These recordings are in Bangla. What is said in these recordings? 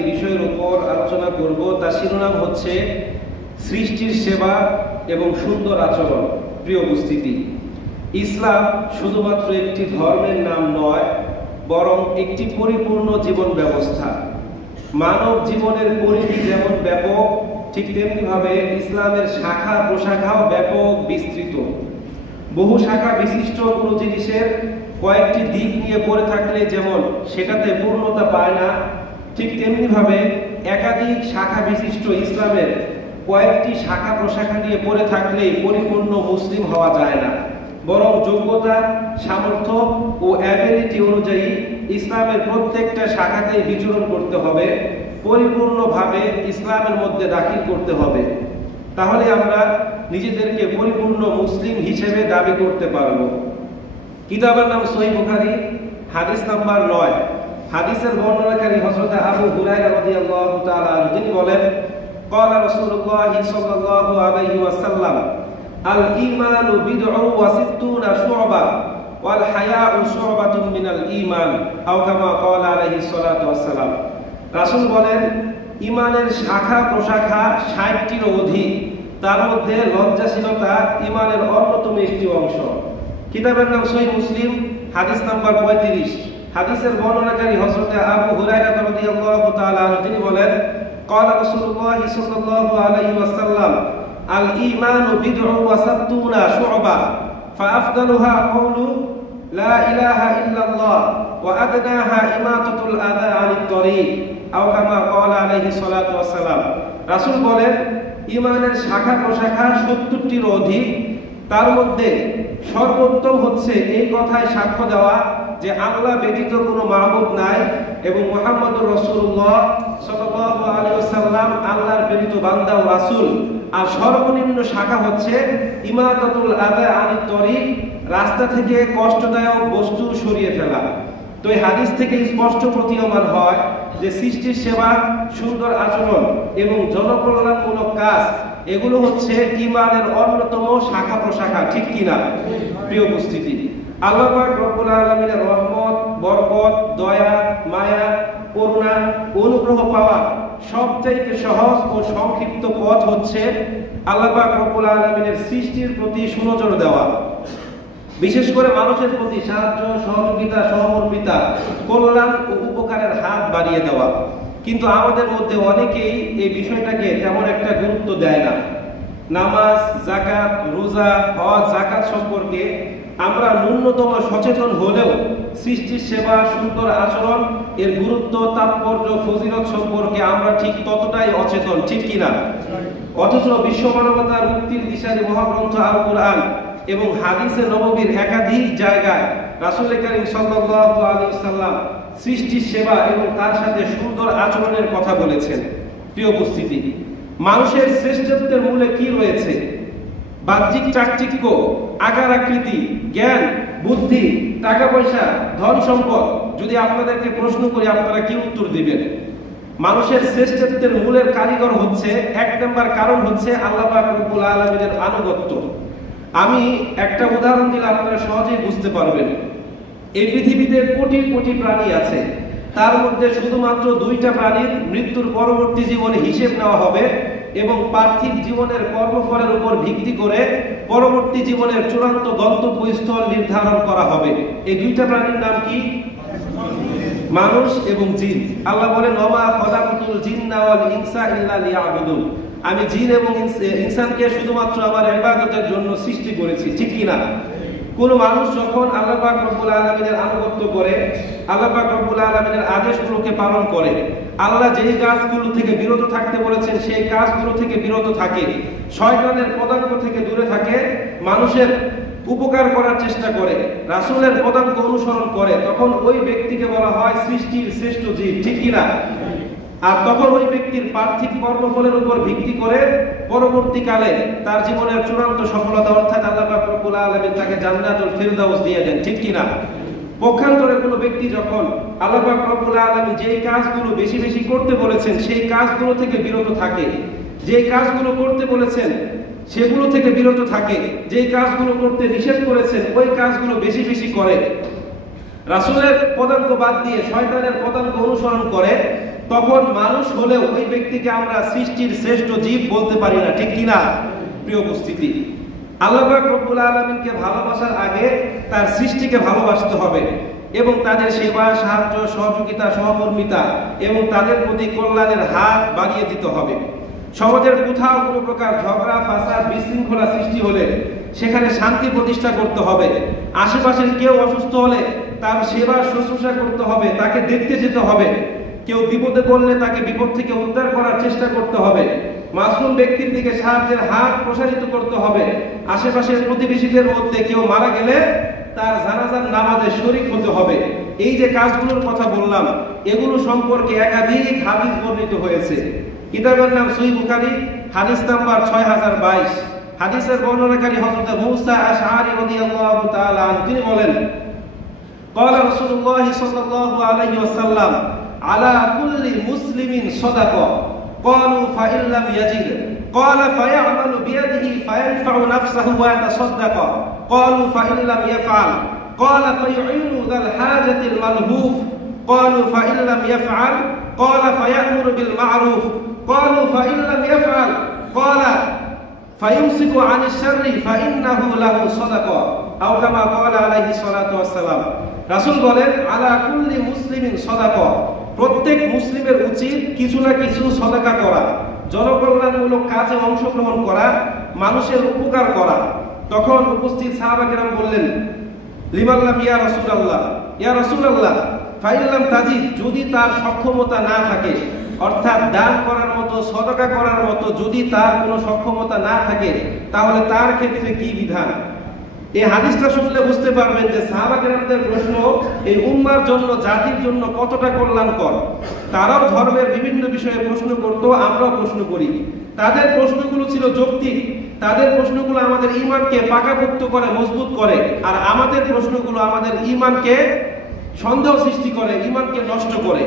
যে বিষয়ের উপর আলোচনা করব তার শিরোনাম হচ্ছে সৃষ্টির সেবা এবং সুন্দর আচরণ। প্রিয় উপস্থিতি, ইসলাম শুধুমাত্র একটি ধর্মের নাম নয়, বরং একটি পরিপূর্ণ জীবন ব্যবস্থা। মানব জীবনের পরিধি যেমন ব্যাপক, ঠিক তেমনিভাবে ইসলামের শাখা প্রশাখাও ব্যাপক বিস্তৃত। বহু শাখা বিশিষ্ট কোনো জিনিসের কয়েকটি দিক নিয়ে পড়ে থাকলে যেমন সেটাতে পূর্ণতা পায় না, ঠিক তেমনিভাবে একাধিক শাখা বিশিষ্ট ইসলামের কয়েকটি শাখা প্রশাখা নিয়ে পড়ে থাকলেই পরিপূর্ণ মুসলিম হওয়া যায় না, বরং যোগ্যতা, সামর্থ্য ও অ্যাবিলিটি অনুযায়ী ইসলামের প্রত্যেকটা শাখাতেই বিচরণ করতে হবে, পরিপূর্ণভাবে ইসলামের মধ্যে দাখিল করতে হবে। তাহলে আমরা নিজেদেরকে পরিপূর্ণ মুসলিম হিসেবে দাবি করতে পারব। কিতাবের নাম সহিহ বুখারী, হাদিস নাম্বার 9। হাদিসের বর্ণনাকারী হযরত আবু হুরায়রা রাদিয়াল্লাহু তাআলা আনহু, তিনি বলেন, ক্বালা রাসূলুল্লাহ সাল্লাল্লাহু আলাইহি ওয়াসাল্লাম, আল ঈমানু বিদ'উ ওয়া সিত্তুনা শু'বা ওয়াল হায়াউ শু'বাতুন মিনাল ঈমান, আও কামা ক্বালা আলাইহিস সালাতু ওয়াসসালাম। রাসূল বলেন, ঈমানের শাখা প্রশাখা 60টিরও অধিক, তার মধ্যে লজ্জাশীলতা ঈমানের অন্যতম একটি অংশ। কিতাবের নাম সহিহ মুসলিম, হাদিস নাম্বার 35। হাদিসের বর্ণনাকারী হযরত আবু হুরায়রা রাদিয়াল্লাহু তাআলা আনহু, তিনি বলেন, ক্বালা রাসূলুল্লাহ সাল্লাল্লাহু আলাইহি ওয়াসাল্লাম, আল ঈমানু বিদ'উ ওয়া সাত্তুনা শু'বা ফাআফদালুহা কাওলু লা ইলাহা ইল্লাল্লাহ ওয়া আদনাহা ইমাতাতুল আযা আনিত তরিক, আও কামা ক্বালা আলাইহিস সালাতু ওয়াসসালাম। রাসূল বলেন, ঈমানের শাখা প্রশাখা 70টির অধিক, তার মধ্যে সর্বোত্তম হচ্ছে এই কথায় সাক্ষ্য দেওয়া যে আল্লাহ ব্যতীত কোনো মাবুদ নাই এবং মুহাম্মদুর রাসূলুল্লাহ সাল্লাল্লাহু আলাইহি ওয়াসাল্লাম আল্লাহর প্রেরিত বান্দা ও রাসূল। আর সর্বনিম্ন শাখা হচ্ছে ইমাতাতুল আযা আনিত তরিক, রাস্তা থেকে কষ্টদায়ক বস্তু সরিয়ে ফেলা। তো এই হাদিস থেকে স্পষ্ট প্রতীয়মান হয় যে সৃষ্টির সেবা, সুন্দর আচরণ এবং জনকল্যাণমূলক কাজ, এগুলো হচ্ছে ঈমানের অন্যতম শাখা প্রশাখা, ঠিক কিনা? প্রিয় উপস্থিতি, আল্লাহ পাক রব্বুল আলামিনের রহমত, বরকত, দয়া, মায়া, করুণা, অনুগ্রহ পাওয়া সবচাইতে সহজ ও সংক্ষিপ্ত পথ হচ্ছে আল্লাহ পাক রব্বুল আলামিনের সৃষ্টির প্রতি সুনজর দেওয়া, বিশেষ করে মানুষের প্রতি সাহায্য, সহযোগিতা, সহমর্মিতা, কল্যাণ ও উপকারের হাত বাড়িয়ে দেওয়া। কিন্তু আমাদের মধ্যে অনেকেই এই বিষয়টাকে তেমন একটা গুরুত্ব দেয় না। নামাজ, যাকাত, রোজা, হজ, যাকাত সম্পর্কে আমরা ন্যূনতম সচেতন হলেও সৃষ্টির সেবা, সুন্দর আচরণ, এর গুরুত্ব, তাৎপর্য, ফজিলত সম্পর্কে আমরা ঠিক ততটাই অচেতন, ঠিক কিনা? অথচ বিশ্ব মানবতার মুক্তির দিশারি মহাগ্রন্থ আল কুরআন এবং হাদিসে নববীর একাধিক জায়গায় রাসূল করিম সাল্লাল্লাহু আলাইহি ওয়াসাল্লাম সৃষ্টির সেবা এবং তার সাথে সুন্দর আচরণের কথা বলেছেন। প্রিয় উপস্থিতি, মানুষের শ্রেষ্ঠত্বের মূলে কি রয়েছে? বাহ্যিক চাকচিক্য, আকার আকৃতি, জ্ঞান, বুদ্ধি, টাকা পয়সা, ধন সম্পদ? যদি আপনাদেরকে প্রশ্ন করি, আপনারা কি উত্তর দিবেন? মানুষের শ্রেষ্ঠত্বের মূলের কারিগর হচ্ছে, 1 নম্বর কারণ হচ্ছে আল্লাহ পাক রব্বুল আলামিনের আনুগত্য। আমি একটা উদাহরণ দিলে আপনারা সহজেই বুঝতে পারবেন। এই পৃথিবীতে কোটি কোটি প্রাণী আছে, তার মধ্যে শুধুমাত্র 2টা প্রাণীর মৃত্যুর পরবর্তী জীবনে হিসেব নেওয়া হবে এবং পার্থিব জীবনের কর্মফলের উপর ভিত্তি করে পরবর্তী জীবনের চূড়ান্ত গন্তব্যস্থল নির্ধারণ করা হবে। এই 2টা প্রাণীর নাম কি? মানুষ এবং জিন। আল্লাহ বলেন, ওমা খালাকাতুল জিন্না ওয়াল ইনসা ইল্লা লিয়াবুদুন, আমি জিন এবং ইনসানকে শুধুমাত্র আমার ইবাদতের জন্য সৃষ্টি করেছি, ঠিক কিনা? কোন মানুষ যখন আল্লাহ পাক রব্বুল আলামিনের আনুগত্য করে, আল্লাহ পাক রব্বুল আলামিনের আদেশগুলোকে পালন করে, আল্লাহ যেই কাজগুলো থেকে বিরত থাকতে বলেছেন সেই কাজগুলো থেকে বিরত থাকে, শয়তানের পদাঙ্ক থেকে দূরে থাকে, মানুষের উপকার করার চেষ্টা করে, রাসূলের পদাঙ্ক অনুসরণ করে, তখন ওই ব্যক্তিকে বলা হয় সৃষ্টির শ্রেষ্ঠ জীব, ঠিক কিনা? আর তখন ওই ব্যক্তির পার্থিব কর্মফলের উপর ভিত্তি করে পরবর্তীকালে তার জীবনের চূড়ান্ত সফলতা, অর্থাৎ আল্লাহ পাক রব্বুল আলামিন তাকে জান্নাতুল ফিরদাউস দিয়ে দেন, ঠিক কিনা? পক্ষান্তরে কোনো ব্যক্তি যখন আল্লাহ পাক রব্বুল আলামিন যেই কাজগুলো বেশি বেশি করতে বলেছেন সেই কাজগুলো থেকে বিরত থাকে, যেই কাজগুলো করতে বলেছেন সেগুলো থেকে বিরত থাকে, যেই কাজগুলো করতে নিষেধ করেছেন ওই কাজগুলো বেশি বেশি করে, রাসূলের পদাঙ্ক বাদ দিয়ে শয়তানের পদাঙ্ক অনুসরণ করে, তখন মানুষ হলেও ওই ব্যক্তিকে আমরা সৃষ্টির শ্রেষ্ঠ জীব বলতে পারি না, ঠিক কিনা? প্রিয় উপস্থিতি, আল্লাহ পাক রব্বুল আলামিনকে ভালোবাসার আগে তার সৃষ্টিকে ভালোবাসতে হবে এবং তাদের সেবা, সাহায্য, সহযোগিতা, সহকর্মিতা এবং তাদের প্রতি কল্যাণের হাত বাড়িয়ে দিতে হবে। সমাজের কোথাও কোনো প্রকার ঝগড়া, ফাসাদ, বিশৃঙ্খলা সৃষ্টি হলে সেখানে শান্তি প্রতিষ্ঠা করতে হবে। আশেপাশের কেউ অসুস্থ হলে তার সেবা শুশ্রূষা করতে হবে, তাকে দেখতে যেতে হবে। কেউ বিপদে পড়লে তাকে বিপদ থেকে উদ্ধার করার চেষ্টা করতে হবে। মাসুম ব্যক্তির দিকে সাহায্যের হাত প্রসারিত করতে হবে। আশেপাশের প্রতিবেশীদের মধ্যে কেউ মারা গেলে তার জানাজার নামাজে শরীক হতে হবে। এই যে কাজগুলোর কথা বললাম, এগুলো সম্পর্কে একাধিক হাদিস বর্ণিত হয়েছে। কিতাবের নাম সহিহ বুখারী, হাদিস নাম্বার 6022। হাদিসের বর্ণনাকারী হযরত মুসা আশআরী রাদিয়াল্লাহু তাআলা আনহু, তিনি বলেন, قال رسول الله صلى الله عليه وسلم على كل مسلم صدقة قالوا فإن لم يجد قال فيعمل بيده فينفع نفسه ويتصدق قالوا فإن لم يفعل قال فيعين ذا الحاجة الملهوف قالوا فإن لم يفعل قال فيأمر بالمعروف قالوا فإن لم يفعل قال فيمسك عن الشر فإنه له صدقة أو كما قال عليه الصلاة والسلام। রাসূল বলেন, আলা কুল্লি মুসলিমিন সাদাকা, প্রত্যেক মুসলিমের উচিত কিছু না কিছু সাদাকা করা, জনকল্যাণমূলক কাজে অংশগ্রহণ করা, মানুষের উপকার করা। তখন উপস্থিত সাহাবা কেরাম বললেন, লিমাল্লাম ইয়া রাসূলুল্লাহ, ইয়া রাসূলুল্লাহ ফাইল্লাম তাজিদ, যদি তার সক্ষমতা না থাকে, অর্থাৎ দান করার মতো, সাদাকা করার মতো যদি তার কোনো সক্ষমতা না থাকে, তাহলে তার ক্ষেত্রে কি বিধান? এই হাদিসটা শুনলে বুঝতে পারবেন যে সাহাবা কেরামদের প্রশ্ন এই উম্মার জন্য, জাতির জন্য কতটা কল্যাণকর। তারাও ধর্মের বিভিন্ন বিষয়ে প্রশ্ন করত, আমরাও প্রশ্ন করি। তাদের প্রশ্নগুলো ছিল যৌক্তিক, তাদের প্রশ্নগুলো আমাদের ঈমানকে পাকাপোক্ত করে, মজবুত করে। আর আমাদের প্রশ্নগুলো আমাদের ঈমানকে সন্দেহ সৃষ্টি করে, ঈমানকে নষ্ট করে।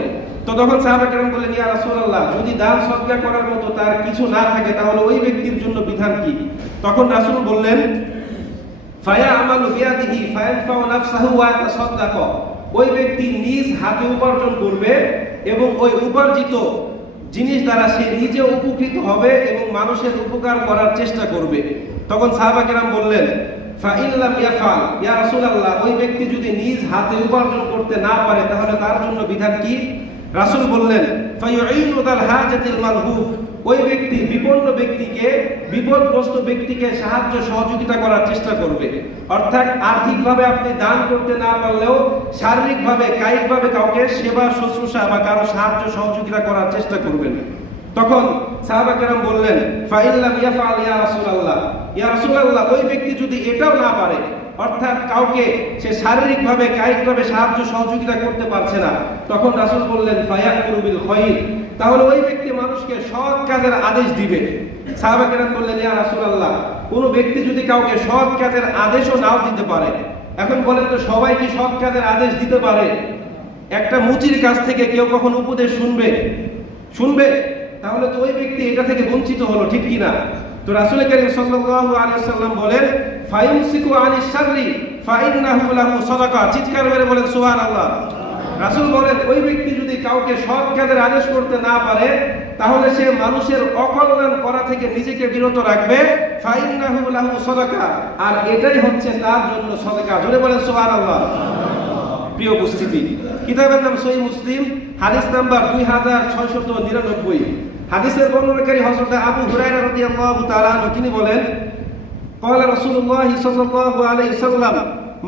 তো তখন সাহাবা কেরাম বললেন, ইয়া রাসূলুল্লাহ, যদি দান সদকা করার মতো তার কিছু না থাকে, তাহলে ওই ব্যক্তির জন্য বিধান কি? তখন রাসূল বললেন, ফায়ামালু বিয়াদিহি ফায়ানফাউ নাফসাহু ওয়া ইয়াতাসাদদাক, ওই ব্যক্তি নিজ হাতে উপার্জন করবে এবং ওই উপার্জিত জিনিস দ্বারা সে নিজে উপকৃত হবে এবং মানুষের উপকার করার চেষ্টা করবে। তখন সাহাবা কেরাম বললেন, ফাইন লাম ইয়াফআল, ইয়া রাসূলুল্লাহ, ওই ব্যক্তি যদি নিজ হাতে উপার্জন করতে না পারে, তাহলে তার জন্য বিধান কি? রাসূল বললেন, ফায়ুইনু যাল হাজাতিল মালহুফ, ওই ব্যক্তি বিপন্ন ব্যক্তিকে, বিপদগ্রস্ত ব্যক্তিকে সাহায্য সহযোগিতা করার চেষ্টা করবে। অর্থাৎ আর্থিকভাবে আপনি দান করতে না পারলেও শারীরিকভাবে, কায়িকভাবে কাউকে সেবা শুশ্রূষা বা কারো সাহায্য সহযোগিতা করার চেষ্টা করবেন। তখন সাহাবা কেরাম বললেন, ফাইন লাম ইয়াফআল ইয়া রাসূলুল্লাহ, ইয়া রাসূলুল্লাহ, ওই ব্যক্তি যদি এটাও না পারে, অর্থাৎ কাউকে সে শারীরিকভাবে, কায়িকভাবে সাহায্য সহযোগিতা করতে পারছে না, তখন রাসূল বললেন, ফায়াকুরু বিল খায়র, তাহলে ওই ব্যক্তি মানুষকে সৎ কাজের আদেশ দিবে। সাহাবা কেরাম বললেন, ইয়া রাসূলুল্লাহ, কোন ব্যক্তি যদি কাউকে সৎ কাজের আদেশও নাও দিতে পারে, এখন বলেন তো সবাই কি সৎ কাজের আদেশ দিতে পারে? একটা মুচির কাছ থেকে কেউ কখন উপদেশ শুনবে? শুনবে? তাহলে তো ওই ব্যক্তি এটা থেকে বঞ্চিত হলো, ঠিক কিনা? তো রাসূল কারীম সাল্লাল্লাহু আলাইহি ওয়াসাল্লাম বলেন, ফায়ুমসিকু আনিশ শাররি ফাইন্নাহু লাহু সাদাকা, চিৎকার মেরে বলেন সুবহানাল্লাহ। রাসূল বলেন, ওই ব্যক্তি যদি কাউকে সৎ কাজের আদেশ করতে না পারে, তাহলে সে মানুষের অকল্যাণ করা থেকে নিজেকে বিরত রাখবে, ফাইন্নাহু লাহু সাদাকা, আর এটাই হচ্ছে তার জন্য সাদাকা। জোরে বলেন সুবহানাল্লাহ। প্রিয় উপস্থিতি, কিতাবের নাম সহিহ মুসলিম, হাদিস নাম্বার 2699। হাদিসের বর্ণনাকারী হযরত আবু হুরায়রা রাদিয়াল্লাহু তাআলা আনহু, তিনি বলেন, قال رسول الله صلى الله عليه وسلم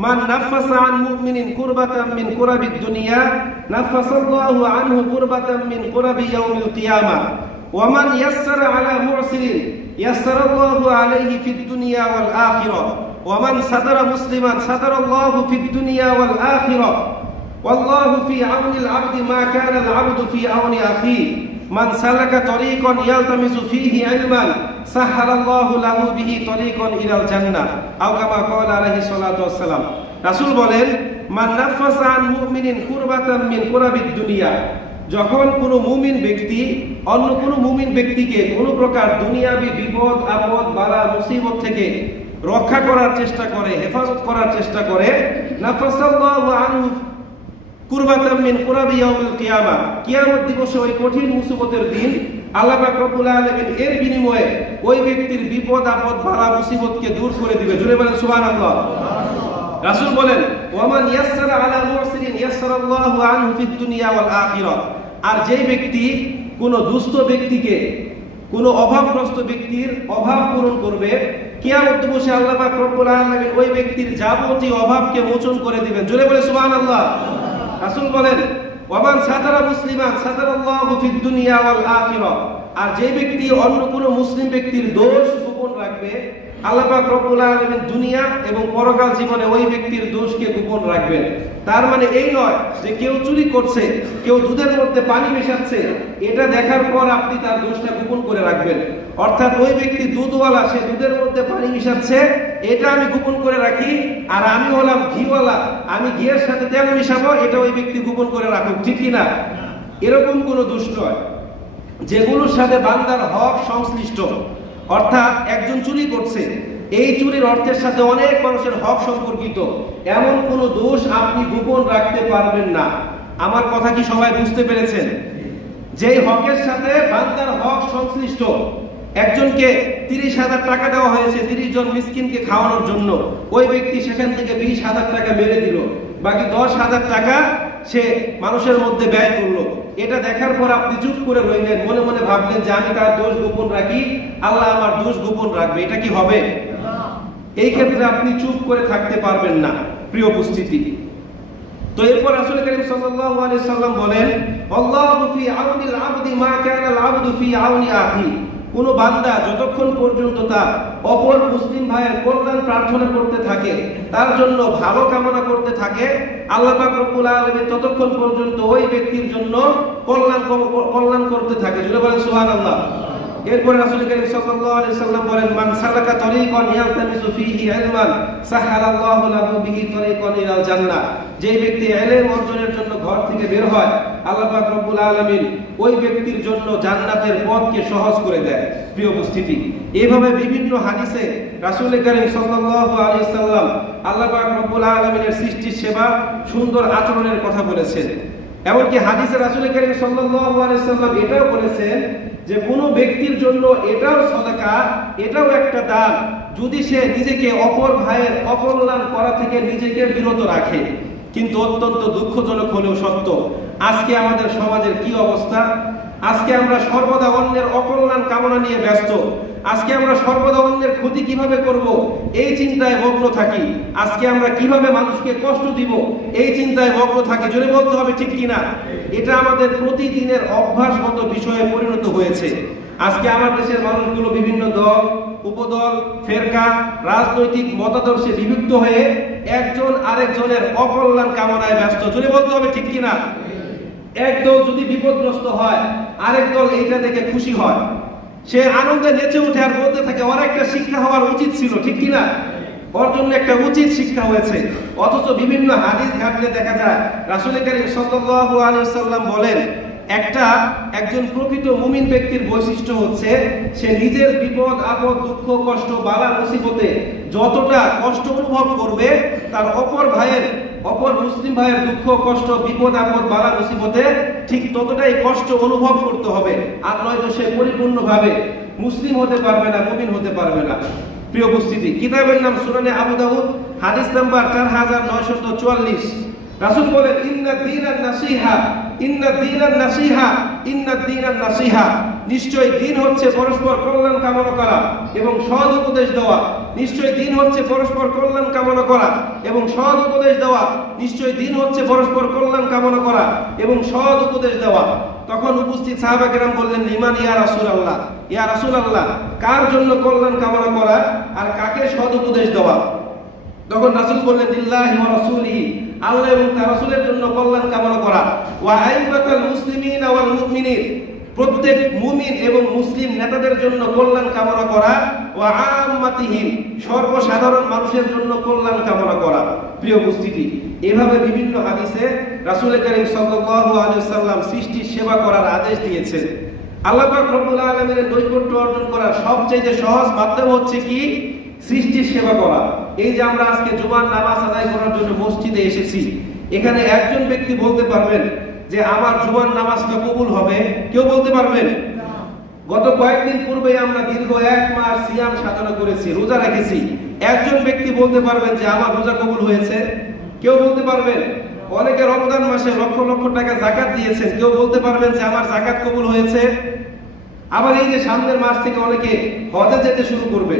من نفس عن مؤمن كربة من كرب الدنيا نفس الله عنه كربة من كرب يوم القيامة ومن يسر على معسر يسر الله عليه في الدنيا والآخرة ومن ستر مسلما ستر الله في الدنيا والآخرة والله في عون العبد ما كان العبد في عون أخيه من سلك طريقا يلتمس فيه علما سهل الله له به طريقا إلى الجنة أو كما قال عليه الصلاة والسلام। রাসূল বলেন, মান নাফাসা আন মুমিনিন কুরবাতাম মিন কুরাবিদ দুনিয়া, যখন কোনো মুমিন ব্যক্তি অন্য কোনো মুমিন ব্যক্তিকে কোনো প্রকার দুনিয়াবি বিপদ, আপদ, বালা, মুসিবত থেকে রক্ষা করার চেষ্টা করে, হেফাজত করার চেষ্টা করে, নাফাসাল্লাহু আনহু কুরবাতাম মিন কুরাবি ইয়াউমিল কিয়ামা, কিয়ামত দিবসে ওই কঠিন মুসিবতের দিন আল্লাহ পাক রব্বুল আলামিন এর বিনিময়ে ওই ব্যক্তির বিপদ আপদ বালা মুসিবতকে দূর করে দিবে। জুড়ে বলেন সুবহানাল্লাহ। রাসূল বলেন ওয়ামান ইয়াসসারা আলা মুসিরিন ইয়াসসারাল্লাহু আনহু ফিদ দুনিয়া ওয়াল আখিরাহ, আর যেই ব্যক্তি কোন দুস্থ ব্যক্তিকে, কোন অভাবগ্রস্ত ব্যক্তির অভাব পূরণ করবে, কিয়ামত দিবসে আল্লাহ পাক রব্বুল আলামিন ওই ব্যক্তির যাবতীয় অভাবকে মোচন করে দিবেন। জোরে বলে সুবহানাল্লাহ। রাসূল বলেন ওয়ামান সাতারা মুসলিমান সাতারাল্লাহু ফিদ দুনিয়া ওয়াল আখিরাহ, আর যে ব্যক্তি অন্য কোন মুসলিম ব্যক্তির দোষ গোপন রাখবে, আল্লাহ পাক রব্বুল আলামিন দুনিয়া এবং পরকাল জীবনে ওই ব্যক্তির দোষকে গোপন রাখবেন। তার মানে এই নয় যে কেউ চুরি করছে, কেউ দুধের মধ্যে পানি মেশাচ্ছে, এটা দেখার পর আপনি তার দোষটা গোপন করে রাখবেন। অর্থাৎ ওই ব্যক্তি দুধওয়ালা, সে দুধের মধ্যে পানি মিশাচ্ছে, এটা আমি গোপন করে রাখি, আর আমি হলাম ঘিওয়ালা, আমি ঘিয়ের সাথে তেল মিশাবো, এটা ওই ব্যক্তি গোপন করে রাখুক, ঠিক কি না? এরকম কোনো দোষ নয় যেগুলোর সাথে বান্দার হক সংশ্লিষ্ট। অর্থাৎ একজন চুরি করছে, এই চুরির অর্থের সাথে অনেক মানুষের হক সম্পর্কিত, এমন কোনো দোষ আপনি গোপন রাখতে পারবেন না। আমার কথা কি সবাই বুঝতে পেরেছেন? যেই হকের সাথে বান্দার হক সংশ্লিষ্ট, একজনকে 30,000 টাকা দেওয়া হয়েছে 30 জন মিসকিনকে খাওয়ানোর জন্য, ওই ব্যক্তি সেখান থেকে 20,000 টাকা মেরে দিল, বাকি 10,000 টাকা সে মানুষের মধ্যে ব্যয় করলো। এটা দেখার পর আপনি চুপ করে রইলেন, মনে মনে ভাবলেন যে আমি তার দোষ গোপন রাখি, আল্লাহ আমার দোষ গোপন রাখবে, এটা কি হবে? এই ক্ষেত্রে আপনি চুপ করে থাকতে পারবেন না, প্রিয় উপস্থিতি। তো এরপর রাসূল করিম সাল্লাল্লাহু আলাইহি সাল্লাম বলেন আল্লাহু ফি আউনিল আবদি মা কানা আল আবদু ফি আউনি আখি, কোন বান্দা যতক্ষণ পর্যন্ত তার অপর মুসলিম ভাইয়ের কল্যাণ প্রার্থনা করতে থাকে, তার জন্য ভালো কামনা করতে থাকে, আল্লাহ পাক রব্বুল আলামিন ততক্ষণ পর্যন্ত ওই ব্যক্তির জন্য কল্যাণ করতে থাকে। জোরে বলেন সুবহানাল্লাহ। এরপরে রাসূল করিম সাল্লাল্লাহু আলাইহি সাল্লাম বলেন মান সালাকা তরিকান ইয়ালতামিসু ফীহি ইলমান সাহালাল্লাহু লাহু বিহি তরিকান ইলাল জান্নাহ, যে ব্যক্তি ইলম অর্জনের জন্য ঘর থেকে বের হয়, আল্লাহ পাক রব্বুল আলামিন ওই ব্যক্তির জন্য জান্নাতের পথকে সহজ করে দেয়। প্রিয় উপস্থিতি, এইভাবে বিভিন্ন হাদিসে রাসূল করিম সাল্লাল্লাহু আলাইহি সাল্লাম আল্লাহ পাক রব্বুল আলামিনের সৃষ্টির সেবা, সুন্দর আচরণের কথা বলেছেন। এমনকি হাদিসে রাসূল করিম সাল্লাল্লাহু আলাইহি সাল্লাম এটাও বলেছেন যে কোনো ব্যক্তির জন্য এটাও সাদাকা, এটাও একটা দান, যদি সে নিজেকে অপর ভাইয়ের অকল্যাণ করা থেকে নিজেকে বিরত রাখে। কিন্তু অত্যন্ত দুঃখজনক হলেও সত্য, আজকে আমাদের সমাজের কি অবস্থা! আজকে আমরা সর্বদা অন্যের অকল্যাণ কামনা নিয়ে ব্যস্ত, আজকে আমরা সর্বদা অন্যের ক্ষতি কিভাবে করব এই চিন্তায় মগ্ন থাকি, আজকে আমরা কিভাবে মানুষকে কষ্ট দিব এই চিন্তায় মগ্ন থাকি। জোরে বলতে হবে, ঠিক কিনা? এটা আমাদের প্রতিদিনের অভ্যাসগত বিষয়ে পরিণত হয়েছে। আজকে আমার দেশের মানুষগুলো বিভিন্ন দল, উপদল, ফেরকা, রাজনৈতিক মতাদর্শে বিভক্ত হয়ে একজন আরেকজনের অকল্যাণ কামনায় ব্যস্ত। জোরে বলতে হবে, ঠিক কিনা? একদল যদি বিপদগ্রস্ত হয়, আরেক দল এইটা দেখে খুশি হয়, সে আনন্দে নেচে উঠে আর বলতে থাকে ওর একটা শিক্ষা হওয়ার উচিত ছিল, ঠিক কিনা? ওর জন্য একটা উচিত শিক্ষা হয়েছে। অথচ বিভিন্ন হাদিস ঘাটলে দেখা যায় রাসূল করিম সাল্লাল্লাহু আলাইহি সাল্লাম বলেন একজন প্রকৃত মুমিন ব্যক্তির বৈশিষ্ট্য হচ্ছে সে নিজের বিপদ আপদ দুঃখ কষ্ট বালা মুসিবতে যতটা কষ্ট অনুভব করবে, তার অপর মুসলিম ভাইয়ের দুঃখ কষ্ট বিপদ আপদ বালা মুসিবতে ঠিক ততটাই কষ্ট অনুভব করতে হবে, আর নয়তো সে পরিপূর্ণভাবে মুসলিম হতে পারবে না, মুমিন হতে পারবে না। প্রিয় উপস্থিতি, কিতাবের নাম সুনানে আবু দাউদ, হাদিস নাম্বার 4944। রাসূল বলেন ইন্নাদ দীনান নাসিহা, ইন্নাদ দীনান নাসিহা, ইন্নাদ দীনান নাসিহা, নিশ্চয় দিন হচ্ছে পরস্পর কল্যাণ কামনা করা এবং সৎ উপদেশ দেওয়া। নিশ্চয় দিন হচ্ছে পরস্পর কল্যাণ কামনা করা এবং সৎ উপদেশ দেওয়া। নিশ্চয় দিন হচ্ছে পরস্পর কল্যাণ কামনা করা এবং সৎ উপদেশ দেওয়া। তখন উপস্থিত সাহাবা কেরাম বললেন লিমান ইয়া রাসূলুল্লাহ, ইয়া রাসূলুল্লাহ, কার জন্য কল্যাণ কামনা করা আর কাকে সৎ উপদেশ দেওয়া? তখন রাসূল বললেন লিল্লাহি ওয়া রাসূলিহি, আল্লাহ এবং তার রাসূলের জন্য কল্যাণ কামনা করা। ওয়া আইম্মাতুল মুসলিমিনা ওয়াল মুমিনিন, প্রত্যেক মুমিন এবং মুসলিম নেতাদের জন্য কল্যাণ কামনা করা। ওয়া আম্মাতিহিম, সর্বসাধারণ মানুষের জন্য কল্যাণ কামনা করা। প্রিয় উপস্থিতি, এভাবে বিভিন্ন হাদিসে রাসূল করিম সাল্লাল্লাহু আলাইহি ওয়াসাল্লাম সৃষ্টির সেবা করার আদেশ দিয়েছেন। আল্লাহ পাক রব্বুল আলামিনের নৈকট্য অর্জন করার সবচেয়ে সহজ মাধ্যম হচ্ছে কি? সৃষ্টির সেবা করা। এই যে আমরা আজকে জুমার নামাজ আদায় করার জন্য মসজিদে এসেছি, এখানে একজন ব্যক্তি বলতে পারবেন যে আমার জুমার নামাজটা কবুল হবে? কেউ বলতে পারবেন? গত কয়েকদিন পূর্বে আমরা দীর্ঘ 1 মাস সিয়াম সাধনা করেছি, রোজা রেখেছি। একজন ব্যক্তি বলতে পারবেন যে আমার রোজা কবুল হয়েছে? কেউ বলতে পারবেন? অনেকে রমজান মাসে লক্ষ লক্ষ টাকা যাকাত দিয়েছেন, কেউ বলতে পারবেন যে আমার যাকাত কবুল হয়েছে? আবার এই যে সামনের মাস থেকে অনেকে হজে যেতে শুরু করবে,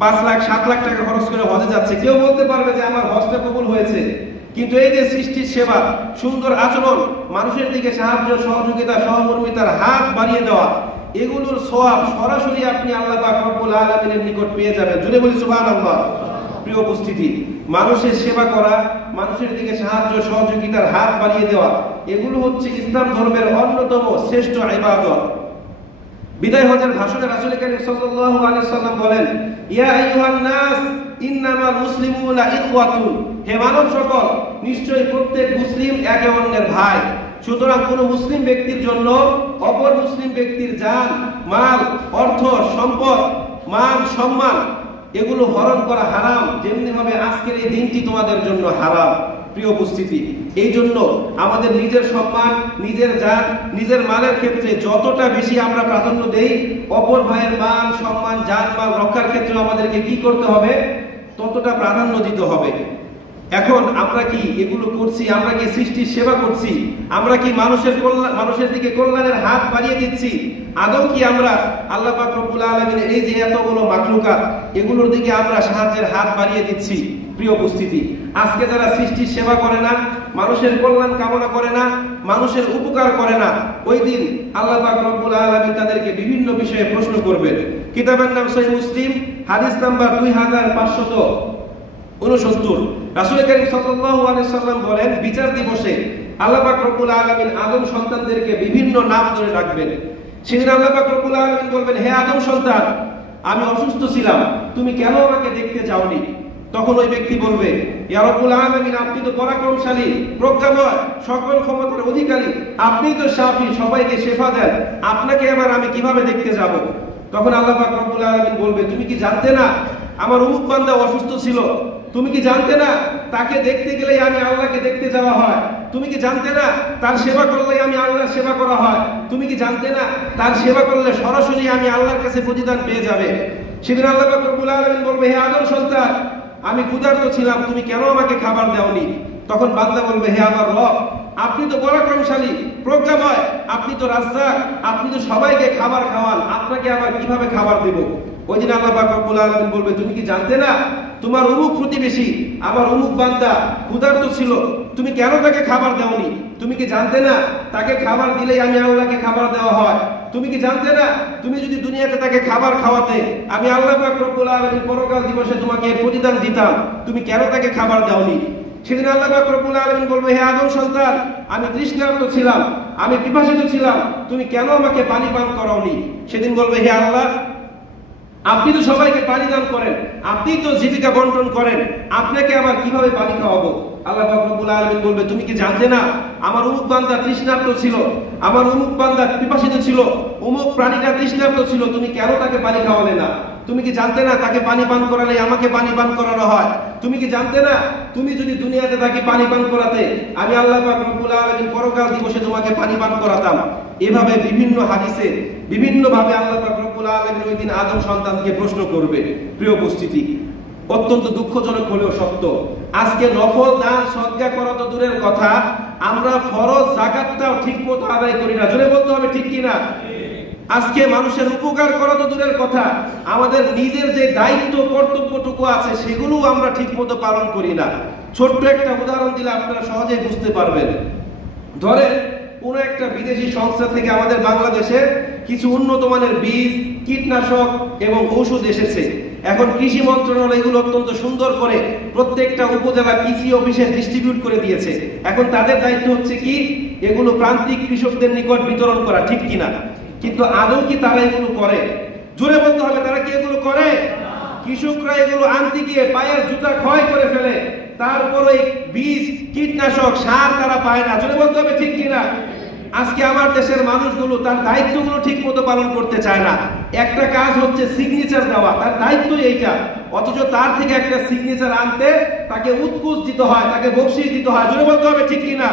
5 লাখ 7 লাখ টাকা খরচ করে হজে যাচ্ছে, কেউ বলতে পারবে যে আমার হজটা কবুল হয়েছে? কিন্তু এই যে সৃষ্টির সেবা, সুন্দর আচরণ, মানুষের দিকে সাহায্য সহযোগিতা সহমর্মিতার হাত বাড়িয়ে দেওয়া, এগুলোর সওয়াব সরাসরি আপনি আল্লাহ পাক রব্বুল আলামিনের নিকট পেয়ে যাবেন। জুড়ে বলি সুবহানাল্লাহ। প্রিয় উপস্থিতি, মানুষের সেবা করা, মানুষের দিকে সাহায্য সহযোগিতার হাত বাড়িয়ে দেওয়া, এগুলো হচ্ছে ইসলাম ধর্মের অন্যতম শ্রেষ্ঠ ইবাদত। বিদায় হজের ভাষণে রাসূল কারীম সাল্লাল্লাহু আলাইহি সাল্লাম বলেন, ইয়া আইয়ুহান নাস ইন্নামাল মুসলিমুনা ইখওয়াতুন, হে মানব সকল, নিশ্চয়ই প্রত্যেক মুসলিম একে অন্যের ভাই। সুতরাং কোন মুসলিম ব্যক্তির জন্য অপর মুসলিম ব্যক্তির জান, মাল, অর্থ, সম্পদ, মান, সম্মান এগুলো হরণ করা হারাম, যেমনি ভাবে আজকের এই দিনটি তোমাদের জন্য হারাম। প্রিয় উপস্থিতি, এই জন্য আমাদের নিজের সম্মান, নিজের জান, নিজের মালের ক্ষেত্রে যতটা বেশি আমরা প্রাধান্য দেই, অপর ভাইয়ের মান, সম্মান, জান, মাল রক্ষার ক্ষেত্রে আমাদেরকে কি করতে হবে? ততটা প্রাধান্য দিতে হবে। এখন আমরা কি এগুলো করছি? আমরা কি সৃষ্টির সেবা করছি? আমরা কি মানুষের দিকে কল্যাণের হাত বাড়িয়ে দিচ্ছি? আদৌ কি আমরা আল্লাহ পাক রব্বুল আলামিনের এই যে এতগুলো মাখলুকাত, এগুলোর দিকে আমরা সাহায্যের হাত বাড়িয়ে দিচ্ছি? প্রিয় উপস্থিতি, আজকে যারা সৃষ্টির সেবা করে না, মানুষের কল্যাণ কামনা করে না, মানুষের উপকার করে না, ওই দিন আল্লাহ পাক রব্বুল আলামিন তাদেরকে বিভিন্ন বিষয়ে প্রশ্ন করবেন। কিতাবের নাম সহিহ মুসলিম, হাদিস নাম্বার 2569। রাসূল কারীম সাল্লাল্লাহু আলাইহি সাল্লাম বলেন, বিচার দিবসে আল্লাহ পাক রব্বুল আলামিন আদম সন্তানদেরকে বিভিন্ন নাম ধরে ডাকবেন। সেদিন আল্লাহ পাক রব্বুল আলামিন বলবেন, হে আদম সন্তান, আমি অসুস্থ ছিলাম, তুমি কেন আমাকে দেখতে যাওনি? তখন ওই ব্যক্তি বলবে, ইয়া রব্বুল আলামিন, আপনি তো পরাক্রমশালী, প্রজ্ঞাময়, সকল ক্ষমতার অধিকারী, আপনি তো শাফি, সবাইকে শেফা দেন, আপনাকে এবার আমি কিভাবে দেখতে যাব? তখন আল্লাহ পাক রব্বুল আলামিন বলবে, তুমি কি জানতে না আমার অমুক বান্দা অসুস্থ ছিল? তুমি কি জানতে না তাকে দেখতে গেলেই আমি আল্লাহকে দেখতে যাওয়া হয়? তুমি কি জানতে না তার সেবা করলেই আমি আল্লাহর সেবা করা হয়? তুমি কি জানতে না তার সেবা করলে সরাসরি আমি আল্লাহর কাছে প্রতিদান পেয়ে যাবে? সেদিন আল্লাহ পাক রব্বুল আলামিন বলবে, হে আদম সন্তান, আমি ক্ষুধার্ত ছিলাম, তুমি কেন আমাকে খাবার দাওনি? তখন বান্দা বলবে, হে আমার রব, আপনি তো পরাক্রমশালী, প্রজ্ঞাময়, আপনি তো রাজ্জাক, আপনি তো সবাইকে খাবার খাওয়ান, আপনাকে আবার কিভাবে খাবার দেব? ওই দিন আল্লাহ পাক রব্বুল আলামিন বলবে, তুমি কি জানতে না তোমার অমুক প্রতিবেশী, আমার অমুক বান্দা ক্ষুধার্ত ছিল, তুমি কেন তাকে খাবার দাওনি? তুমি কি জানতে না তাকে খাবার দিলেই আমি আল্লাহকে খাবার দেওয়া হয়? তুমি কি জানতে না তুমি যদি দুনিয়াতে তাকে খাবার খাওয়াতে, আমি আল্লাহ পাক রব্বুল আলামিন পরকাল দিবসে তোমাকে এর প্রতিদান দিতাম, তুমি কেন তাকে খাবার দাওনি? সেদিন আল্লাহ পাক রব্বুল আলামিন বলবে, হে আদম সন্তান, আমি তৃষ্ণার্ত ছিলাম, আমি পিপাসিত ছিলাম, তুমি কেন আমাকে পানি পান করাওনি? সেদিন বলবে, হে আল্লাহ, আপনি তো সবাইকে পানি দান করেন, আপনি তো জীবিকা বন্টন করেন, আপনাকে আবার কিভাবে পানি খাওয়াবো? আল্লাহ পাক রব্বুল আলামিন বলবে, তুমি কি জানতে না আমার অমুক বান্দা তৃষ্ণার্ত ছিল, আমার অমুক বান্দা পিপাসিত ছিল, অমুক প্রাণীটা তৃষ্ণার্ত ছিল, তুমি কেন তাকে পানি খাওয়ালে না? তুমি কি জানতে না তাকে পানি পান করালে আমাকে পানি পান করানো হয়? তুমি কি জানতে না তুমি যদি দুনিয়াতে তাকে পানি পান করাতে, আমি আল্লাহ পাক রব্বুল আলামিন পরকাল দিবসে তোমাকে পানি পান করাতাম? এভাবে বিভিন্ন হাদিসে বিভিন্ন ভাবে আল্লাহ পাক রব্বুল আলামিন ওই দিন আদম সন্তানকে প্রশ্ন করবে। প্রিয় উপস্থিতি, অত্যন্ত দুঃখজনক হলেও সত্য, আজকে নফল দান সদকা করা তো দূরের কথা, আমরা ফরজ যাকাতটাও ঠিকমতো আদায় করি না। জোরে বলতে হবে, ঠিক কিনা? আজকে মানুষের উপকার করা তো দূরের কথা, আমাদের নিজের যে দায়িত্ব কর্তব্যটুকু আছে সেগুলো আমরা ঠিকমতো পালন করি না। ছোট্ট একটা উদাহরণ দিলে আপনারা সহজেই বুঝতে পারবেন। ধরেন কোন একটা বিদেশি সংস্থা থেকে আমাদের বাংলাদেশে কিছু উন্নত মানের বীজ, কীটনাশক এবং ঔষধ এসেছে। এখন কৃষি মন্ত্রণালয় এগুলো অত্যন্ত সুন্দর করে প্রত্যেকটা উপজেলা কৃষি অফিসে ডিস্ট্রিবিউট করে দিয়েছে। এখন তাদের দায়িত্ব হচ্ছে কি, এগুলো প্রান্তিক কৃষকদের নিকট বিতরণ করা, ঠিক কিনা? কিন্তু আদৌ কি তারা এগুলো করে? জোরে বলতে হবে, তারা কি এগুলো করে? কৃষকরা এগুলো আনতে গিয়ে পায়ের জুতা ক্ষয় করে ফেলে, তারপরে বীজ, কীটনাশক, সার তারা পায় না। জোরে বলতে হবে, ঠিক কিনা? আজকে আমার দেশের মানুষগুলো তার দায়িত্বগুলো ঠিক মতো পালন করতে চায় না। একটা কাজ হচ্ছে সিগনেচার দেওয়া, তার দায়িত্ব এইটা, অথচ তার থেকে একটা সিগনেচার আনতে তাকে উৎকুচ দিতে হয়, তাকে বকশিশ দিতে হয়। জোরে বলতে হবে ঠিক কিনা?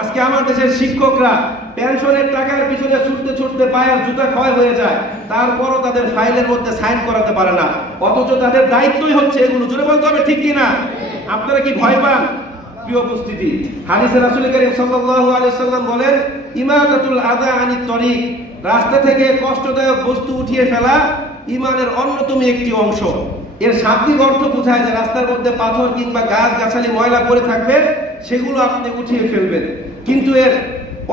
আজকে আমার দেশের শিক্ষকরা পেনশনের টাকার পিছনে ছুটতে ছুটতে পায়ের জুতা ক্ষয় হয়ে যায়, তারপরও তাদের ফাইলের মধ্যে সাইন করাতে পারে না, অথচ তাদের দায়িত্বই হচ্ছে এগুলো। জোরে বলতে হবে ঠিক কিনা? আপনারা কি ভয় পান? প্রিয় উপস্থিতি, হাদিসে রাসূল করিম সাল্লাল্লাহু আলাইহি ওয়াসাল্লাম বলেন, ইমাতাতুল আযা আনিত তরিক, রাস্তা থেকে কষ্টদায়ক বস্তু উঠিয়ে ফেলা ঈমানের অন্যতম একটি অংশ। এর শাব্দিক অর্থ বোঝায় যে রাস্তার মধ্যে পাথর কিংবা গাছ-গাছালি ময়লা পড়ে থাকবে, সেগুলো আপনি উঠিয়ে ফেলবেন। কিন্তু এর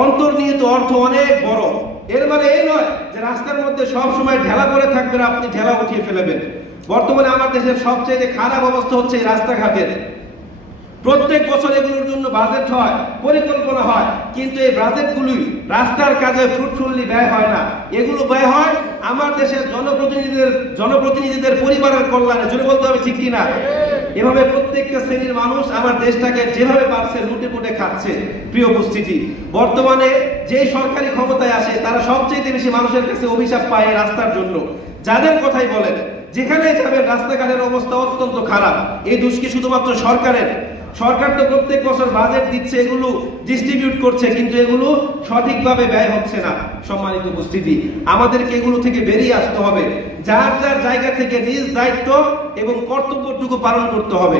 অন্তর্নিহিত অর্থ অনেক বড়। এর মানে এই নয় যে রাস্তার মধ্যে সব সময় ঢেলা পড়ে থাকবে, আপনি ঢেলা উঠিয়ে ফেলবেন। বর্তমানে আমার দেশের সবচেয়ে খারাপ অবস্থা হচ্ছে এই রাস্তাঘাটের। প্রত্যেক বছর এগুলোর জন্য বাজেট হয়, পরিকল্পনা হয়, কিন্তু এই বাজেটগুলি রাস্তার কাজে ফ্রুটফুলি ব্যয় হয় না। এগুলো ব্যয় হয় আমার দেশের জনপ্রতিনিধিদের পরিবারের কল্যাণে। জোরে বলতে হবে ঠিক কিনা? এভাবে প্রত্যেকটা শ্রেণীর মানুষ আমার দেশটাকে যেভাবে পারছে লুটে পুটে খাচ্ছে। প্রিয় উপস্থিতি, বর্তমানে যে সরকারি ক্ষমতায় আসে তারা সবচেয়ে বেশি মানুষের কাছে অভিশাপ পায় রাস্তার জন্য। যাদের কথাই বলেন, যেখানে যাবেন রাস্তাঘাটের অবস্থা অত্যন্ত খারাপ। এই দোষ কি শুধুমাত্র সরকারের? সরকার তো প্রত্যেক বছর বাজেট দিচ্ছে, এগুলো ডিস্ট্রিবিউট করছে, কিন্তু এগুলো সঠিকভাবে ব্যয় হচ্ছে না। সম্মানিত উপস্থিতি, আমাদেরকে এগুলো থেকে বেরিয়ে আসতে হবে। যার যার জায়গা থেকে নিজ দায়িত্ব এবং কর্তব্যটুকু পালন করতে হবে।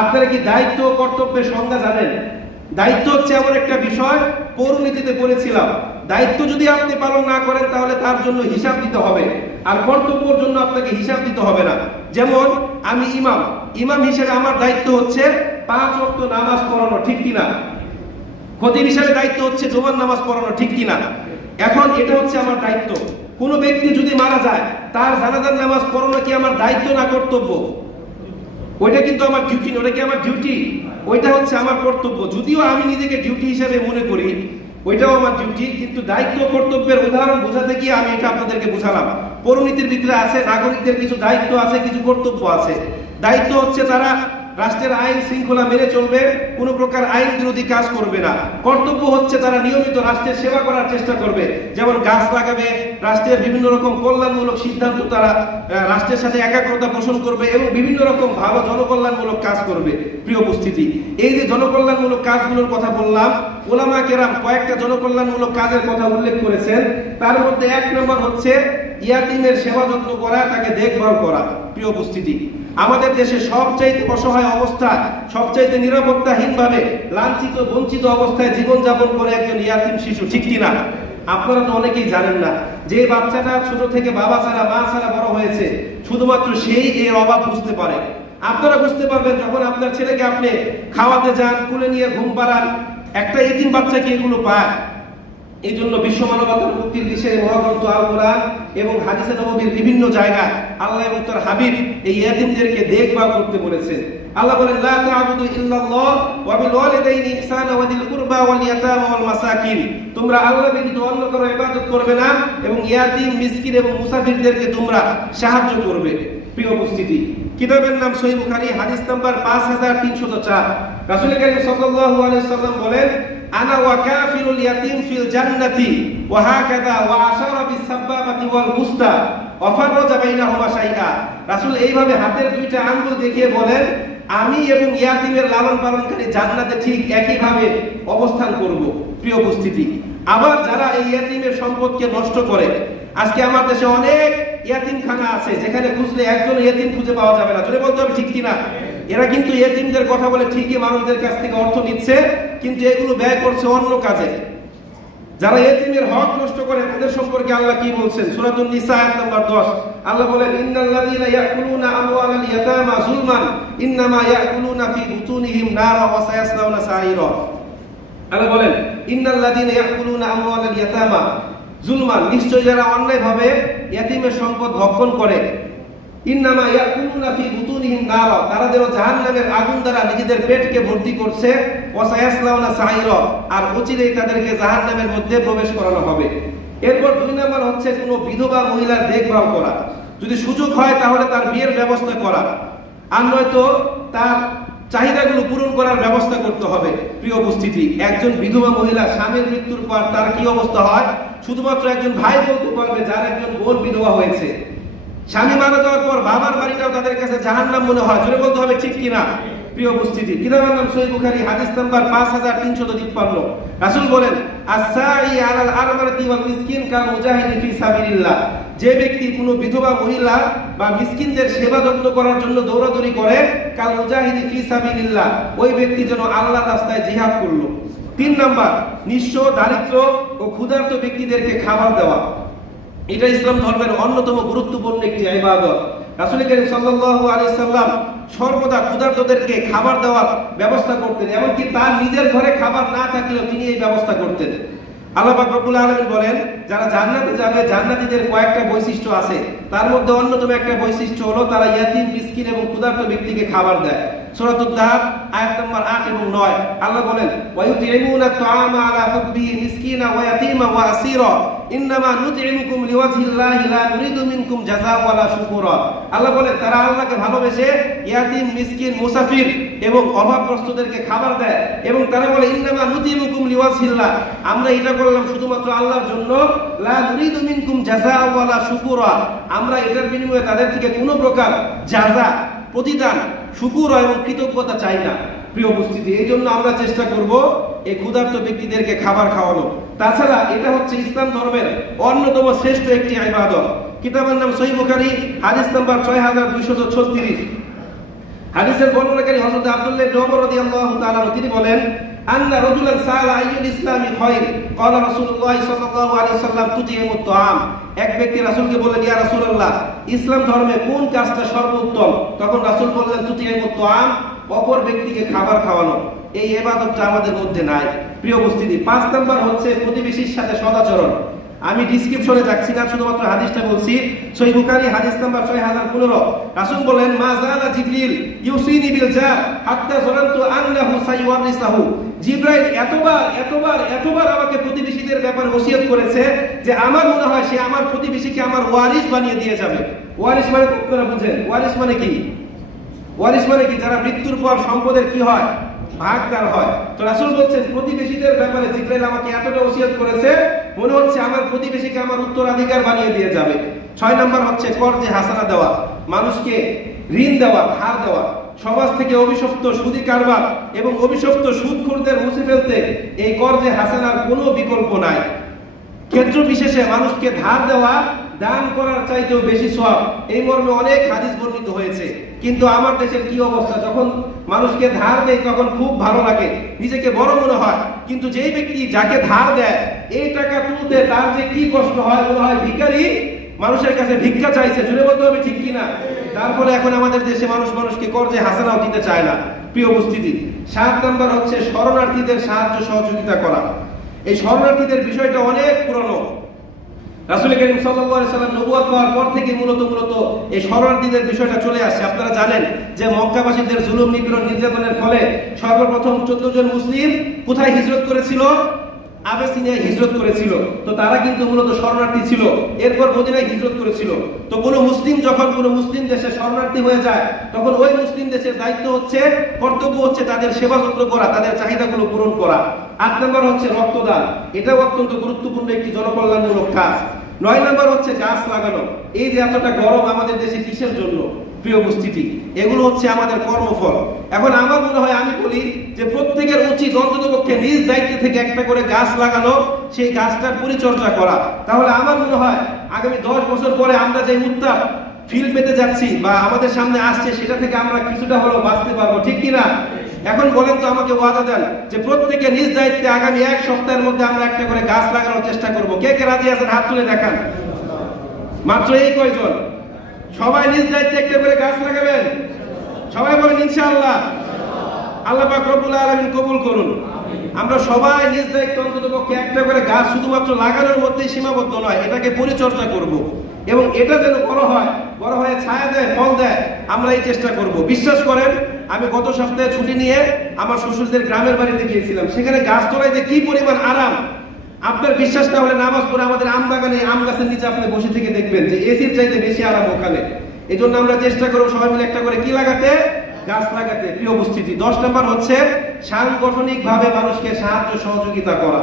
আপনারা কি দায়িত্ব ও কর্তব্যের সংজ্ঞা জানেন? দায়িত্ব হচ্ছে এমন একটা বিষয়, পৌরনীতিতে পড়েছিলাম, দায়িত্ব যদি আপনি পালন না করেন তাহলে তার জন্য হিসাব দিতে হবে, আর কর্তব্যের জন্য আপনাকে হিসাব দিতে হবে না। যেমন আমি ইমাম হিসেবে আমার দায়িত্ব হচ্ছে 5 ওয়াক্ত নামাজ পড়ানো, ঠিক কিনা? খতিব হিসেবে দায়িত্ব হচ্ছে জুমার নামাজ পড়ানো, ঠিক কিনা? এখন এটা হচ্ছে আমার দায়িত্ব। কোনো ব্যক্তি যদি মারা যায়, তার জানাজার নামাজ পড়ানো কি আমার দায়িত্ব না কর্তব্য? ওইটা কিন্তু আমার ডিউটি, ওটা কি আমার ডিউটি? ওইটা হচ্ছে আমার কর্তব্য। যদিও আমি নিজেকে ডিউটি হিসেবে মনে করি, ওইটাও আমার ডিউটি, কিন্তু দায়িত্ব কর্তব্যের উদাহরণ বোঝাতে গিয়ে আমি এটা আপনাদেরকে বোঝালাম। পৌরনীতির ভিতরে আছে নাগরিকদের কিছু দায়িত্ব আছে, কিছু কর্তব্য আছে। দায়িত্ব হচ্ছে তারা রাষ্ট্রের আইন শৃঙ্খলা মেনে চলবে, কোনো প্রকার আইন বিরোধী কাজ করবে না। কর্তব্য হচ্ছে তারা নিয়মিত রাষ্ট্রের সেবা করার চেষ্টা করবে, যেমন গাছ লাগাবে, রাষ্ট্রের বিভিন্ন রকম কল্যাণমূলক সিদ্ধান্ত তারা রাষ্ট্রের সাথে একাগ্রতা পোষণ করবে এবং বিভিন্ন রকম ভালো জনকল্যাণমূলক কাজ করবে। প্রিয় উপস্থিতি, এই যে জনকল্যাণমূলক কাজগুলোর কথা বললাম, ওলামা কেরাম কয়েকটা জনকল্যাণমূলক কাজের কথা উল্লেখ করেছেন। তার মধ্যে 1 নম্বর হচ্ছে ইয়াতিমের সেবা যত্ন করা, তাকে দেখভাল করা। প্রিয় উপস্থিতি, আমাদের দেশে সবচাইতে অসহায় অবস্থা, সবচাইতে নিরাপত্তাহীনভাবে লাঞ্ছিত বঞ্চিত অবস্থায় জীবনযাপন করে একজন ইয়াতিম শিশু, ঠিক কিনা? আপনারা তো অনেকেই জানেন না যে বাচ্চাটা ছোট থেকে বাবা ছাড়া মা ছাড়া বড় হয়েছে, শুধুমাত্র সেই এর অভাব বুঝতে পারে। আপনারা বুঝতে পারবেন যখন আপনার ছেলেকে আপনি খাওয়াতে যান, কুলে নিয়ে ঘুম পাড়ান। একটা এতিম বাচ্চা কি এগুলো পায়? এই জন্য বিশ্ব মানবতার মুক্তির দিশে মহাগ্রন্থ আল কোরআন এবং হাদিসে নববীর বিভিন্ন জায়গায় আল্লাহ এবং তার হাবিব এই ইয়াতীমদেরকে দেখভাল করতে বলেছে। আল্লাহ বলেন, লা তা'বুদু ইল্লাল্লাহ ওয়া বিল ওয়ালিদাইনি ইহসানা ওয়া যিল কুরবা ওয়াল ইয়াতামা ওয়াল মাসাকিন। তোমরা আল্লাহ ব্যতীত অন্য কারো ইবাদত করবে না এবং ইয়াতীম, মিসকিন এবং মুসাফিরদেরকে তোমরা সাহায্য করবে। প্রিয় উপস্থিতি, কিতাবের নাম সহিহ বুখারী, হাদিস নাম্বার 5304। রাসূল করিম সাল্লাল্লাহু আলাইহি ওয়াসাল্লাম বলেন, আনা ওয়া কাফিরুল ইয়াতিম ফিল জান্নাতি ওয়া হাকাযা ওয়া আশারা বিস সাবাবাতি ওয়াল বুস্তা ওয়া ফাররাজা বাইনাহুমা শাইআ। রাসূল এইভাবে হাতের 2টা আঙ্গুল দেখিয়ে বলেন, আমি এবং ইয়াতিমের লালন পালনকারী জান্নাতে ঠিক একইভাবে অবস্থান করব। প্রিয় উপস্থিতি, আবার যারা এই ইয়াতিমের সম্পদকে নষ্ট করে, আজকে আমার দেশে অনেক ইয়াতিমখানা আছে যেখানে খুঁজলে একজন ইয়াতিম খুঁজে পাওয়া যাবে না। জোরে বলতে হবে ঠিক কিনা? এরা কিন্তু ইয়াতিমদের কথা বলে ঠিকই মানুষদের কাছ থেকে অর্থ নিচ্ছে, কিন্তু এগুলো ব্যয় করছে অন্য কাজে। যারা ইয়াতিমের হক নষ্ট করে তাদের সম্পর্কে আল্লাহ কি বলছেন? সূরাতুন নিসা আয়াত নাম্বার 10। আল্লাহ বলেন, ইন্নাল্লাযীনা ইয়াকুলুনা আমওয়ালাল ইয়াতামা যুলমান ইন্নামা ইয়াকুলুনা ফি বুতুনিহিম নারা ওয়া সায়াসলাউনা সাঈরা। আল্লাহ বলেন, ইন্নাল্লাযীনা ইয়াকুলুনা আমওয়ালাল ইয়াতামা যুলমান, নিশ্চয় যারা অন্যায়ভাবে ইয়াতিমের সম্পদ ভক্ষণ করে, ইন্নামা ইয়াকুলুনা ফি বুতুনিহিম নারা, তারা যেন জাহান্নামের আগুন দ্বারা নিজেদের পেটকে ভর্তি করছে, ওয়া সায়াসলাউনা সাঈরা, আর অচিরেই তাদেরকে জাহান্নামের মধ্যে প্রবেশ করানো হবে। এরপর 2 নম্বর হচ্ছে কোনো বিধবা মহিলার দেখভাল করা। যদি সুযোগ হয় তাহলে তার বিয়ের ব্যবস্থা করা, আর নয়তো তার চাহিদাগুলো পূরণ করার ব্যবস্থা করতে হবে। প্রিয় উপস্থিতি, একজন বিধবা মহিলা স্বামীর মৃত্যুর পর তার কি অবস্থা হয় শুধুমাত্র একজন ভাই বলতে পারবে, যার একজন বোন বিধবা হয়েছে। স্বামী মারা যাওয়ার পর বাবার বাড়িটাও তাদের কাছে জাহান্নাম মনে হয়। জোরে বলতে হবে ঠিক কিনা? প্রিয় উপস্থিতি, কিতাবের নাম সহিহ বুখারী, হাদিস নাম্বার 5353। রাসূল বলেন, আস-সাই আলাল আরমাতি ওয়াল মিসকিন কাল মুজাহিদি ফি সাবিলিল্লাহ। যে ব্যক্তি কোনো বিধবা মহিলা বা মিসকিনদের সেবা যত্ন করার জন্য দৌড়াদৌড়ি করে, কাল মুজাহিদি ফি সাবিলিল্লাহ, ওই ব্যক্তি যেন আল্লাহর রাস্তায় জিহাদ করলো। 3 নাম্বার, নিঃস্ব, দারিদ্র ও ক্ষুধার্ত ব্যক্তিদেরকে খাবার দেওয়া। এটা ইসলাম ধর্মের অন্যতম গুরুত্বপূর্ণ একটি ইবাদত। রাসূল করিম সাল্লাল্লাহু আলাইহি সাল্লাম সর্বদা ক্ষুধার্তদেরকে খাবার দেওয়ার ব্যবস্থা করতেন, এমনকি তার নিজের ঘরে খাবার না থাকলেও তিনি এই ব্যবস্থা করতেন। আল্লাহ পাক রব্বুল আলামিন বলেন, যারা জান্নাতে যাবে জান্নাতীদের কয়েকটা বৈশিষ্ট্য আছে, তার মধ্যে অন্যতম একটা বৈশিষ্ট্য হলো তারা ইয়াতীম, মিসকিন এবং ক্ষুধার্ত ব্যক্তিকে খাবার দেয়। সূরাতুদ দাহর আয়াত নম্বর 8 এবং 9 আল্লাহ বলেন, ওয়া ইউতিমুনা আত-তাআমা আলা হুব্বিহি মিসকিনা ওয়া ইয়াতীমা ওয়া আসীরা ইন্নামা নুতইমুকুম লিওয়াজহিল্লাহি লা নুরিদু মিনকুম জাযাআ ওয়ালা শুকুরা। আল্লাহ বলেন, তারা আল্লাহকে ভালোবেসে ইয়াতীম, মিসকিন, মুসাফির এবং অভাবগ্রস্তদেরকে খাবার দেয়, এবং তারা বলে ইন্নামা নুতইমুকুম লিওয়াজহিল্লাহ, আমরা এটা করলাম শুধুমাত্র আল্লাহর জন্য, লা নুরিদু মিনকুম জাযাআ ওয়ালা শুকুরা, আমরা এটার বিনিময়ে তাদের থেকে কোনো প্রকার জাযা, প্রতিদান, শুকুর এবং কৃতজ্ঞতা চাই না। প্রিয় উপস্থিতি, এই জন্য আমরা চেষ্টা করব এই ক্ষুধার্ত ব্যক্তিদেরকে খাবার খাওয়ানো। তাছাড়া এটা হচ্ছে ইসলাম ধর্মের অন্যতম শ্রেষ্ঠ একটি ইবাদত। কিতাবের নাম সহিহ বুখারী, হাদিস নাম্বার 6236। হাদিসের বর্ণনাকারী হযরত আব্দুল্লাহ ইবনে ওমর রাদিয়াল্লাহু তাআলা তিনি বলেন, আন্না রাজুলান সাআলা আইয়ুল ইসলামি খায়র, ক্বালা রাসূলুল্লাহ সাল্লাল্লাহু আলাইহি ওয়াসাল্লাম তুতিমুত তাআম। এক ব্যক্তি রাসূলকে বললেন, ইয়া রাসূলুল্লাহ, ইসলাম ধর্মে কোন কাজটা সর্বোত্তম? তখন রাসূল বললেন, তুতিমুত তাআম, অপর ব্যক্তিকে খাবার খাওয়ানো। এই ইবাদতটা আমাদের মধ্যে নাই। প্রিয় উপস্থিতি, 5 নাম্বার হচ্ছে প্রতিবেশীর সাথে সদাচরণ। আমি ডিসক্রিপশনে যাচ্ছি না, শুধুমাত্র হাদিসটা বলছি। সহিহ বুখারী হাদিস নাম্বার 6015 রাসূল বলেন, মা যালা জিবরিল ইউসিনি বিল জার হাত্তা যানানতু আন্নাহু সাইওয়ারিসাহু। জিবরাইল এতবার আমাকে প্রতিবেশীদের ব্যাপারে ওসিয়ত করেছে যে আমার মনে হয় সে আমার প্রতিবেশীকে আমার ওয়ারিস বানিয়ে দিয়ে যাবে। ওয়ারিস মানে আপনারা বুঝেন, ওয়ারিস মানে কি? ওয়ারিস মানে কি? যারা মৃত্যুর পর সম্পদের কি হয়? ভাগদার হয়। তো রাসূল বলছেন, প্রতিবেশীদের ব্যাপারে জিবরাইল আমাকে এতটা ওসিয়ত করেছে, মনে হচ্ছে আমার প্রতিবেশীকে আমার উত্তরাধিকার বানিয়ে দিয়ে যাবে। 6 নাম্বার হচ্ছে কর্জে হাসানা দেওয়া, মানুষকে ঋণ দেওয়া, ধার দেওয়া। সমাজ থেকে অভিশপ্ত সুদী কারবার এবং অভিশপ্ত সুদখোরদের মুছে ফেলতে এই কর্জে হাসানার কোনো বিকল্প নাই। ক্ষেত্র বিশেষে মানুষকে ধার দেওয়া দান করার চাইতেও বেশি সওয়াব, এই মর্মে অনেক হাদিস বর্ণিত হয়েছে। কিন্তু আমার দেশের কি অবস্থা? যখন মানুষকে ধার দেয় তখন খুব ভালো লাগে, নিজেকে বড় মনে হয়, কিন্তু যেই ব্যক্তি যাকে ধার দেয় এই টাকা তুলতে তার যে কি কষ্ট হয়, মনে হয় ভিখারি মানুষের কাছে ভিক্ষা চাইছে। জুড়ে বলতে হবে ঠিক কিনা? তার ফলে এখন আমাদের দেশে মানুষকে কর্জে হাসানাও দিতে চায় না। প্রিয় উপস্থিতি, 7 নাম্বার হচ্ছে শরণার্থীদের সাহায্য সহযোগিতা করা। এই শরণার্থীদের বিষয়টা অনেক পুরনো। রাসূল করিম সাল্লাল্লাহু আলাইহি সাল্লাম নবুয়ত পাওয়ার পর থেকে মূলত এই শরণার্থীদের বিষয়টা চলে আসে। আপনারা জানেন যে মক্কাবাসীদের জুলুম, নিপীড়ন, নির্যাতনের ফলে সর্বপ্রথম 14 জন মুসলিম কোথায় হিজরত করেছিল? আবেসিনিয়ায় হিজরত করেছিল। তো তারা কিন্তু মূলত শরণার্থী ছিল। এরপর মদিনায় হিজরত করেছিল। তো কোনো মুসলিম যখন কোনো মুসলিম দেশে শরণার্থী হয়ে যায়, তখন ওই মুসলিম দেশের দায়িত্ব হচ্ছে, কর্তব্য হচ্ছে তাদের সেবা যত্ন করা, তাদের চাহিদাগুলো পূরণ করা। 8 নাম্বার হচ্ছে রক্তদান, এটাও অত্যন্ত গুরুত্বপূর্ণ একটি জনকল্যাণমূলক কাজ। 9 নাম্বার হচ্ছে গাছ লাগানো। এই যে এতটা গরম আমাদের দেশে কিসের জন্য? প্রিয় উপস্থিতি, এগুলো হচ্ছে আমাদের কর্মফল। এখন আমার মনে হয়, আমি বলি যে প্রত্যেকের উচিত অন্ততপক্ষে নিজ দায়িত্ব থেকে একটা করে গাছ লাগানো, সেই গাছটার পরিচর্যা করা। তাহলে আমার মনে হয় আগামী 10 বছর পরে আমরা যে উত্তাপ ফিল পেতে যাচ্ছি বা আমাদের সামনে আসছে, সেটা থেকে আমরা কিছুটা হলেও বাঁচতে পারবো, ঠিক কিনা? এখন বলেন তো, আমাকে ওয়াদা দেন যে প্রত্যেকে নিজ দায়িত্বে আগামী 1 সপ্তাহের মধ্যে আমরা একটা করে গাছ লাগানোর চেষ্টা করব। কে কে রাজি আছেন? হাত তুলে দেখান। মাত্র এই কয়জন? সবাই নিজ দায়িত্বে একটা করে গাছ লাগাবেন? সবাই বলেন ইনশাআল্লাহ। আল্লাহ পাক রব্বুল আলামিন কবুল করুন। আমরা সবাই নিজ দায়িত্বে অন্ততপক্ষে একটা করে গাছ শুধুমাত্র লাগানোর মধ্যেই সীমাবদ্ধ নয়, এটাকে পরিচর্যা করব এবং এটা যেন বড় হয়ে ছায়া দেয়, ফল দেয়, আমরা এই চেষ্টা করব। বিশ্বাস করেন, আমি গত সপ্তাহে ছুটি নিয়ে আমার শ্বশুরদের গ্রামের বাড়িতে গিয়েছিলাম। সেখানে গাছতলায় যে কি পরিমাণ আরাম, আপনার বিশ্বাস না হলে নামাজ পড়ে আমাদের আম বাগানে আম গাছের নিচে আপনি বসে থেকে দেখবেন যে এসির চাইতে বেশি আরাম ওখানে। এই জন্য আমরা চেষ্টা করবো সবাই মিলে একটা করে কি লাগাতে? গাছ লাগাতে। প্রিয় উপস্থিতি, 10 নম্বর হচ্ছে সাংগঠনিকভাবে মানুষকে সাহায্য সহযোগিতা করা।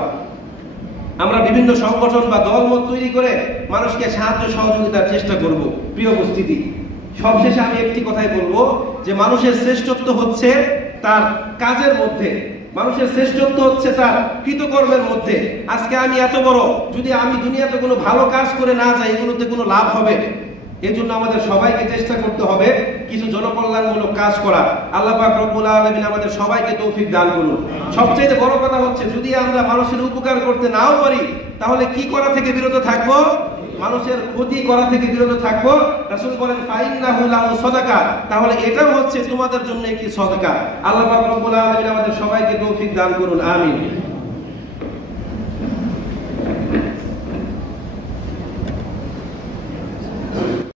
আমরা বিভিন্ন সংগঠন বা দলমত তৈরি করে মানুষকে সাহায্য সহযোগিতার চেষ্টা করব। প্রিয় উপস্থিতি, সবশেষে আমি একটি কথাই বলবো যে মানুষের শ্রেষ্ঠত্ব হচ্ছে তার কাজের মধ্যে, মানুষের শ্রেষ্ঠত্ব হচ্ছে তার কৃতকর্মের মধ্যে। আজকে আমি এত বড়, যদি আমি দুনিয়াতে কোনো ভালো কাজ করে না যাই, এগুলোতে কোনো লাভ হবে? এজন্য আমাদের সবাইকে চেষ্টা করতে হবে কিছু জনকল্যাণমূলক কাজ করা। আল্লাহ পাক রব্বুল আলামিন আমাদের সবাইকে তৌফিক দান করুন। সবচেয়ে বড় কথা হচ্ছে, যদি আমরা মানুষের উপকার করতে নাও পারি, তাহলে কি করা থেকে বিরত থাকবো? মানুষের ক্ষতি করা থেকে বিরত থাকবো। রাসূল বলেন ফাইন্নাহু লাহু সাদাকা, তাহলে এটাও হচ্ছে তোমাদের জন্য একটি সদকা। আল্লাহ পাক রব্বুল আলামিন আমাদের সবাইকে তৌফিক দান করুন, আমিন।